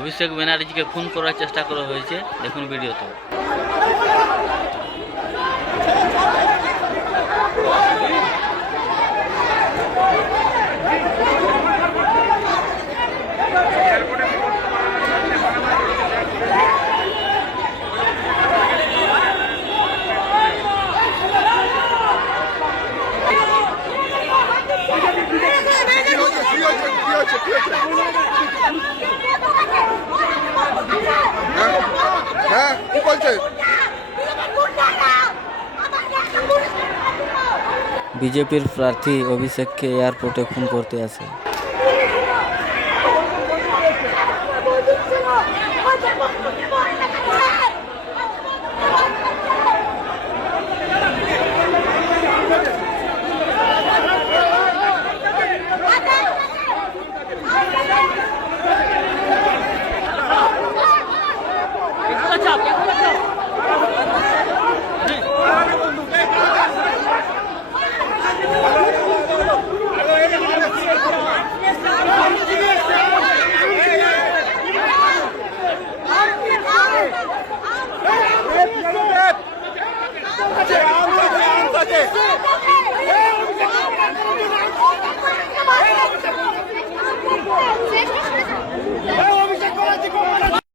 অভিষেক ব্যানার্জিকে খুন করার চেষ্টা করা হয়েছে, দেখুন ভিডিওতে। হ্যাঁ কি বলছে? বিজেপির প্রার্থী অভিষেককে এয়ারপোর্টে খুন করতে আসে।